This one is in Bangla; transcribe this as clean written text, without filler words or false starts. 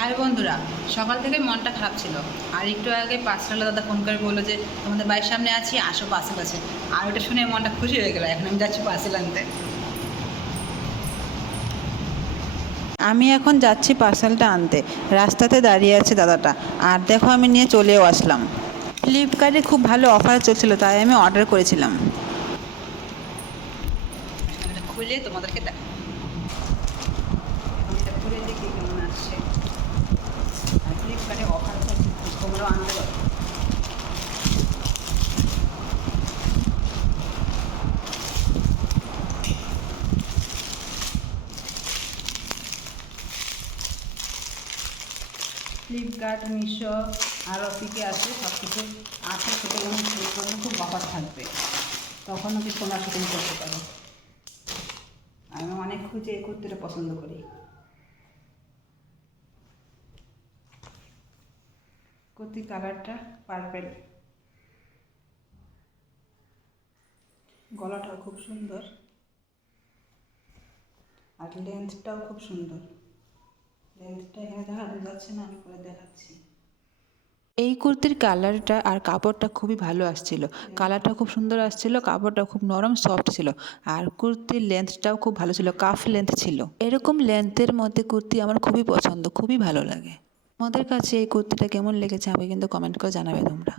হাই বন্ধুরা, সকাল থেকে মনটা খারাপ ছিল। আর একটু আগে পার্সেল দাদা ফোন করে বললো যে তোমাদের বাড়ির সামনে আছি, আসো পার্সেল আছে। আর ওটা শুনে মনটা খুশি হয়ে গেলো। এখন আমি যাচ্ছি পার্সেল আনতে। আমি এখন যাচ্ছি পার্সেলটা আনতে। রাস্তাতে দাঁড়িয়ে আছে দাদাটা, আর দেখো আমি নিয়ে চলেও আসলাম। ফ্লিপকার্টে খুব ভালো অফার চলছিল, তাই আমি অর্ডার করেছিলাম। খুলে তোমাদেরকে দেখো, এটা খুলে দেখি কেমন আসছে। আর ফ্লিপকার্টে অফার চলছে, তোমরাও আনতে পারো। ফ্লিপকার্ট, মিশো আরও পিকে আছে, সব কিছু আছে। সেটা যেমন ফ্লিপকার্টে খুব অফার থাকবে, তখনও কি তোমরা শুটিং করতে পারো। আমি অনেক খুঁজে এই কুর্তিটা পছন্দ করি। কুর্তির কালারটা পার্পেল, গলাটাও খুব সুন্দর, আর লেন্থটাও খুব সুন্দর। লেন্থটা এখানে দেখানো যাচ্ছে না, আমি করে দেখাচ্ছি। এই কুর্তির কালারটা আর কাপড়টা খুবই ভালো আসছিল। কালারটা খুব সুন্দর আসছিল, কাপড়টা খুব নরম সফট ছিল। আর কুর্তির লেন্থটাও খুব ভালো ছিল, কাফ লেন্থ ছিল। এরকম লেন্থের মধ্যে কুর্তি আমার খুবই পছন্দ, খুবই ভালো লাগে। তোমাদের কাছে এই কুর্তিটা কেমন লেগেছে আমাকে কিন্তু কমেন্ট করে জানাবে তোমরা।